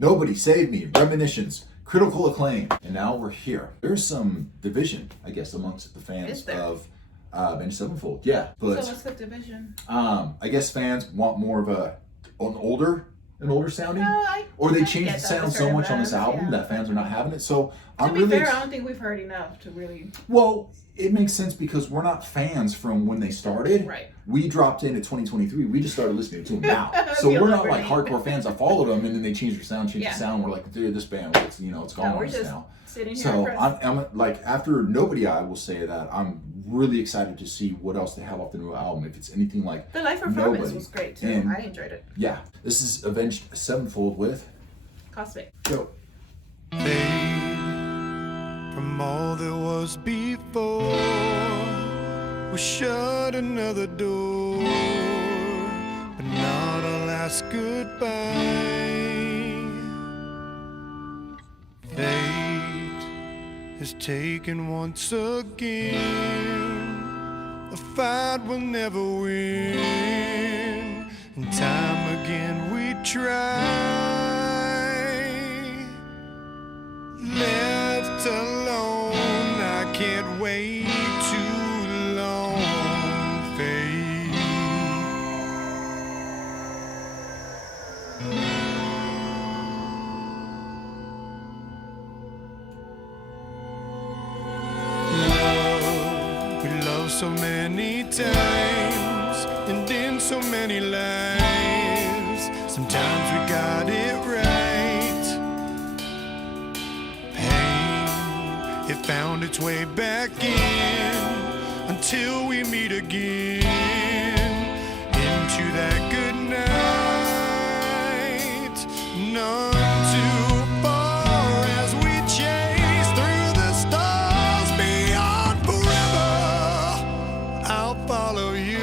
Nobody Save Me, Reminiscence, critical acclaim, and now we're here. There's some division, I guess, amongst the fans of Avenged Sevenfold. Yeah, but so what's the division? I guess fans want more of an older sounding, or they changed the sound so much on this album that fans are not having it. So to be fair, I don't think we've heard enough to really. Well, it makes sense because we're not fans from when they started. Right. We dropped in at 2023. We just started listening to them now. So we're not like hardcore fans. I followed them and then they changed their sound, the sound. We're like, dude, this band, it's gone on us now. Sitting here so I'm like, after Nobody, I will say that I'm really excited to see what else they have off the new album. If it's anything like the live performance was great too. And I enjoyed it. Yeah, this is Avenged Sevenfold with Cosmic. Go. From all that was before, we shut another door, but not a last goodbye. Fate is taken once again. The fight will never win, and time again we try. Left alone, I can't wait too long. Fate. Love, we love so many times and in so many lives. Sometimes we got it right. It found its way back in until we meet again into that good night. None too far as we chase through the stars beyond forever. I'll follow you.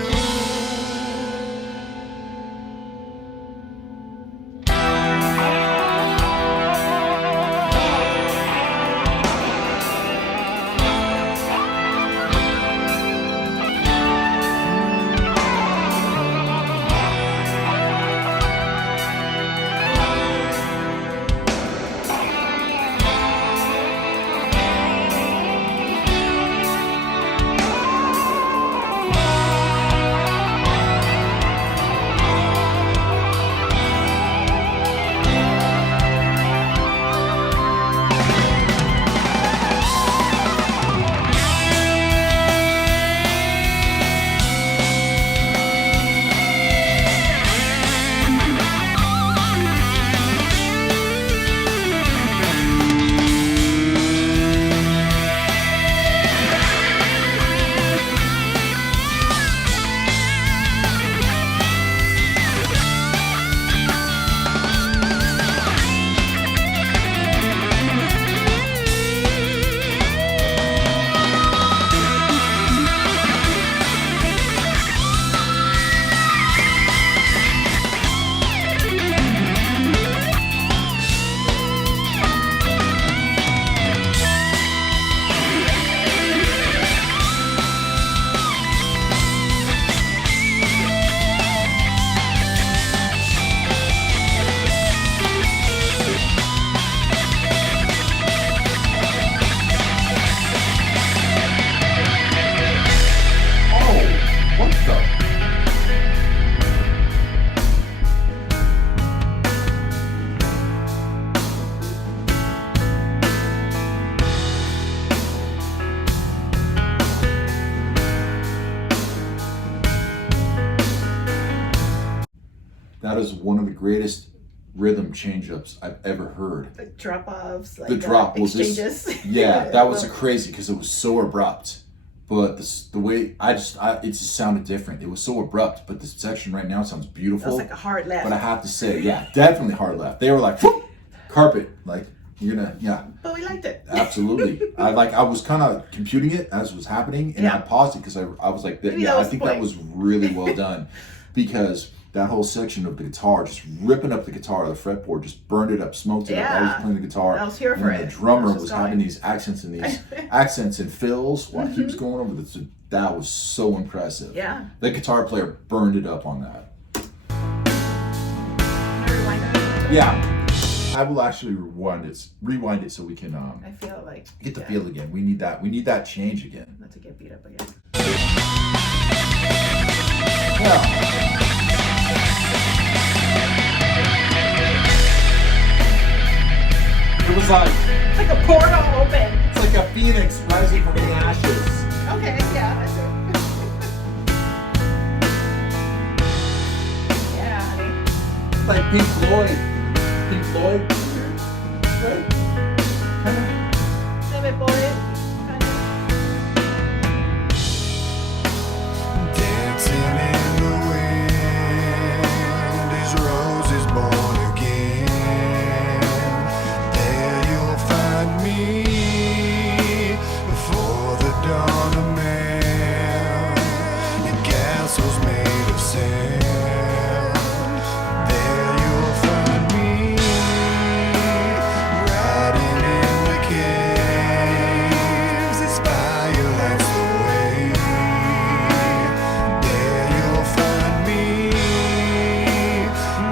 That is one of the greatest rhythm change-ups I've ever heard. The drop-offs, like the drop was exchanges. That was crazy because it was so abrupt. But the way it just sounded different. It was so abrupt, but the section right now sounds beautiful. It was like a hard left. But I have to say, yeah, definitely hard left. They were like, whoop, carpet, like you're gonna, yeah. But we liked it. Absolutely. I was kind of computing it as it was happening, and I paused it because I was like, I think that was really well done, because that whole section of the guitar, just ripping up the guitar, the fretboard, just burned it up, smoked it up. I was playing the guitar. I was here for it. The drummer was having these accents and fills while he was going over this. That was so impressive. Yeah. The guitar player burned it up on that. Never mind that. Yeah. I will actually rewind it so we can I feel like get the feel again. We need that. We need that change again. not to get beat up again. Yeah. It was like It's like a portal open. it's like a phoenix rising from the ashes. Okay, yeah, that's it. Yeah, honey. It's like Pink Floyd. Pink Floyd. Right? Se me pone, honey. Dancing in the wind, these roses born again. There you'll find me before the dawn of man, in castles made of sand. There you'll find me riding in the caves. It's fire lights the way. There you'll find me,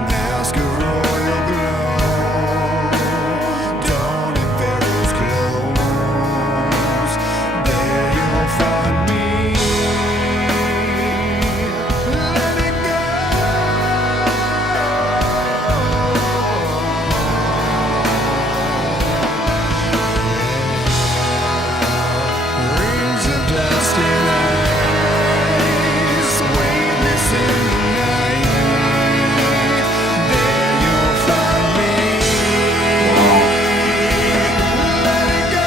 mask of royal glow, dawn in Pharaoh's clothes. There you'll find me. Let it go. Rings of dust and ice, weightless in the night. There you'll find me. Let it go.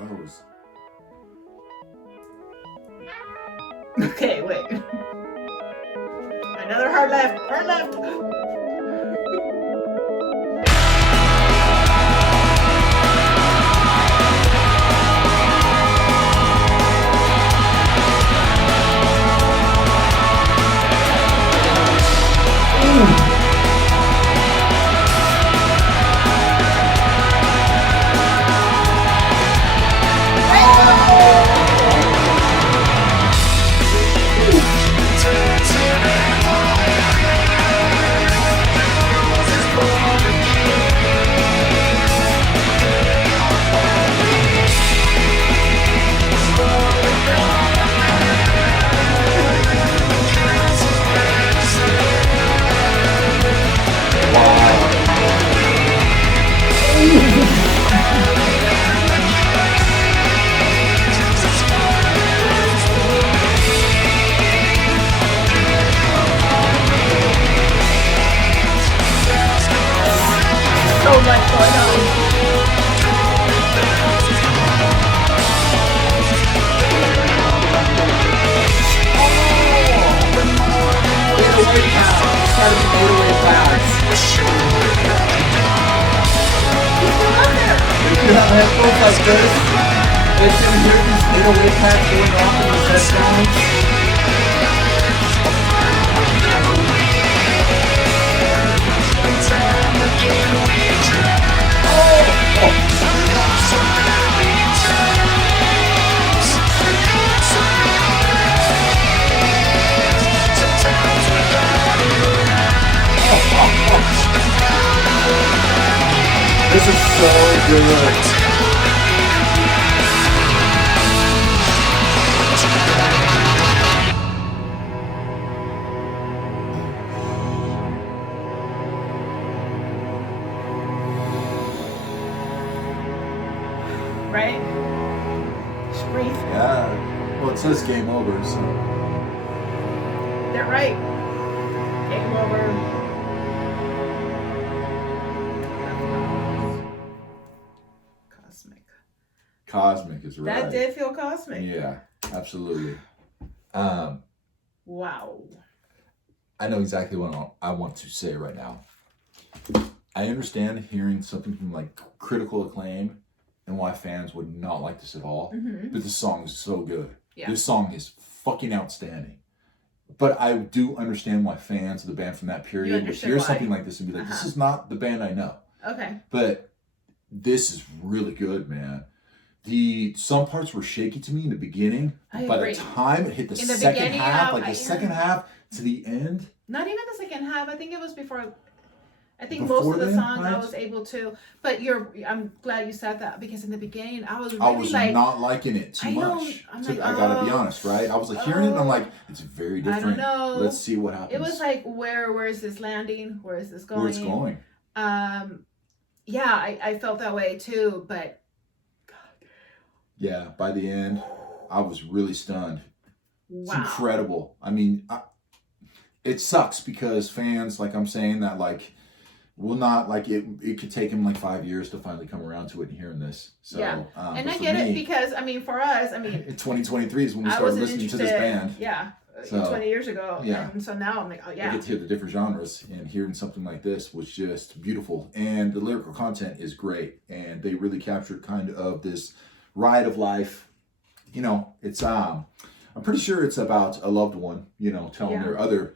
Oh, it was Okay, wait. Another hard left. Hard left. So much going on. You have headphones like this, they can hear these 808 packs going off in these headphones. This is so good. Right? Just breathe. Yeah. Well, it says game over, so. They're right. Game over. Cosmic. Cosmic is right. That did feel cosmic. Yeah, absolutely. Wow. I know exactly what I want to say right now. I understand hearing something from like critical acclaim and why fans would not like this at all. Mm-hmm. But this song is so good. Yeah. This song is fucking outstanding. But I do understand why fans of the band from that period would hear something like this and be like, this is not the band I know. Okay. But this is really good, man. Some parts were shaky to me in the beginning. By the time it hit the second half, like the second half to the end. Not even the second half. I think it was before. I think most of the songs I was able to. But I'm glad you said that, because in the beginning I was really not liking it too much. I gotta be honest, right? I was like hearing it and I'm like, it's very different. I don't know. Let's see what happens. It was like, where is this landing? Where is this going? Where it's going. Yeah, I felt that way too, but yeah, by the end, I was really stunned. Wow. It's incredible. I mean, it sucks because fans, like I'm saying, that like will not like it. It could take him like 5 years to finally come around to it and hearing this. So, yeah, and I get it, because I mean, for us, I mean, in 2023 is when we started listening to this band. Yeah. So, 20 years ago. Yeah. And so now I'm like, oh yeah. I get to hear the different genres, and hearing something like this was just beautiful. And the lyrical content is great. And they really captured kind of this ride of life. You know, it's I'm pretty sure it's about a loved one, you know, telling their other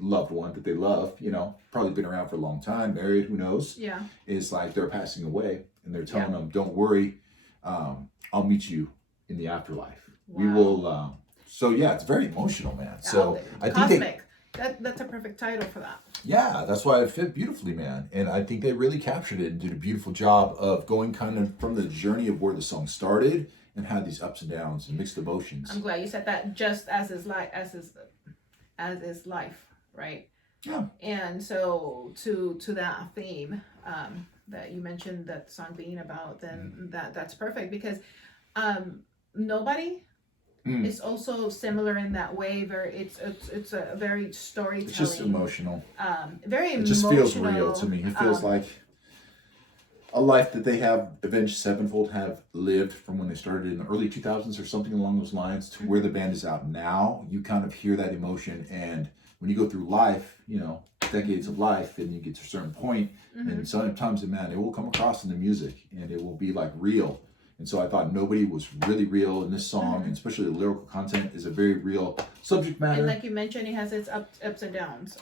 loved one that they love, you know, probably been around for a long time, married, who knows. Yeah. Is like they're passing away, and they're telling them, don't worry, I'll meet you in the afterlife. Wow. We will So yeah, it's very emotional, man. So I think that's a perfect title for that. Yeah, that's why it fit beautifully, man. And I think they really captured it and did a beautiful job of going kind of from the journey of where the song started and had these ups and downs and mixed emotions. I'm glad you said that. Just as is life, right? Yeah. And so to that theme that you mentioned, that song being about, then that's perfect, because Nobody. It's also similar in that way. It's a very storytelling. It's just emotional. Very emotional. It just feels real to me. It feels like a life that they have, Avenged Sevenfold have lived from when they started in the early 2000s or something along those lines to where the band is out now. You kind of hear that emotion, and when you go through life, you know, decades of life, and you get to a certain point, and sometimes, man, it will come across in the music, and it will be like real. And so I thought Nobody was really real in this song, and especially the lyrical content is a very real subject matter. And like you mentioned, it has its ups and downs.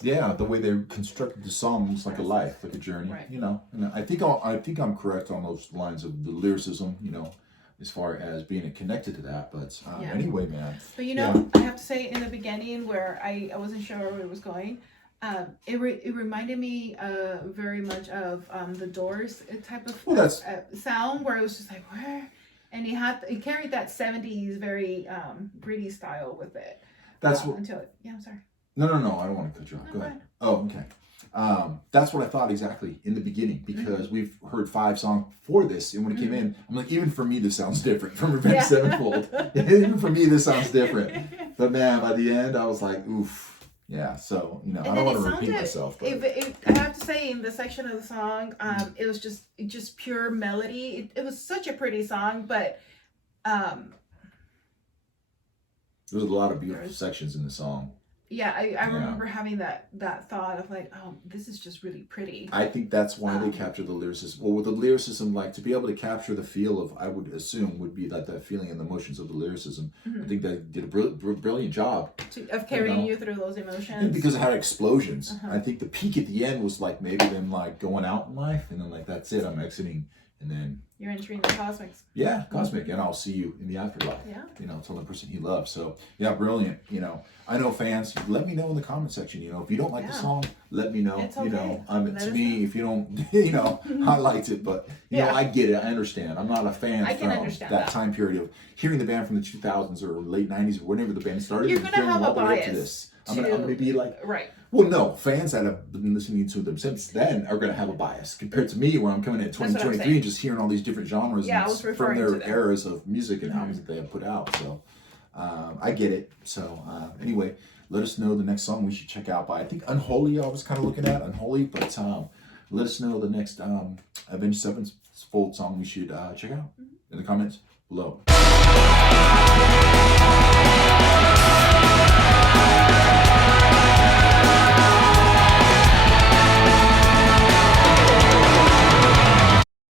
Yeah, the way they constructed the song was like a life, like a journey, you know. And I think I'm correct on those lines of the lyricism, you know, as far as being connected to that. But anyway, man. But you know, I have to say, in the beginning where I wasn't sure where it was going, it reminded me very much of the Doors type of sound, where it was just like, where, and he carried that 70s very gritty style with it. That's what. I'm sorry. No, I don't want to cut you off. Go ahead. Oh, okay. That's what I thought exactly in the beginning, because we've heard 5 songs for this, and when it came in, I'm like, even for me, this sounds different from Avenged Sevenfold. Even for me, this sounds different. But man, by the end, I was like, oof. Yeah, so, you know, I don't want to repeat myself. But I have to say, in the section of the song, it was just pure melody. It was such a pretty song, but there was a lot of beautiful sections in the song. Yeah, I remember having that thought of like, oh, this is just really pretty. I think that's why they capture the lyricism. Well, with the lyricism, like, to be able to capture the feel of, I would assume, would be like that feeling and the emotions of the lyricism. I think they did a brilliant job. Of carrying you through those emotions. And because it had explosions. I think the peak at the end was like maybe them like going out in life, and then like, that's it, I'm exiting. And then you're entering the cosmics. Yeah, cosmic, and I'll see you in the afterlife. Yeah. You know, tell the person he loves. So yeah, brilliant. You know, I know fans. Let me know in the comment section. You know, if you don't like the song, let me know. It's okay. You know, to me, if you don't, you know, I liked it, but you know, I get it. I understand. I'm not a fan from that time period of hearing the band from the 2000s or late 90s or whenever the band started. You're gonna have a bias. I'm gonna be like, well, no, fans that have been listening to them since then are gonna have a bias compared to me, where I'm coming in 2023 and just hearing all these different genres from their eras of music and albums that they have put out. So I get it. So anyway, let us know the next song we should check out by. I think Unholy. I was kind of looking at Unholy, but let us know the next Avenged Sevenfold song we should check out in the comments below.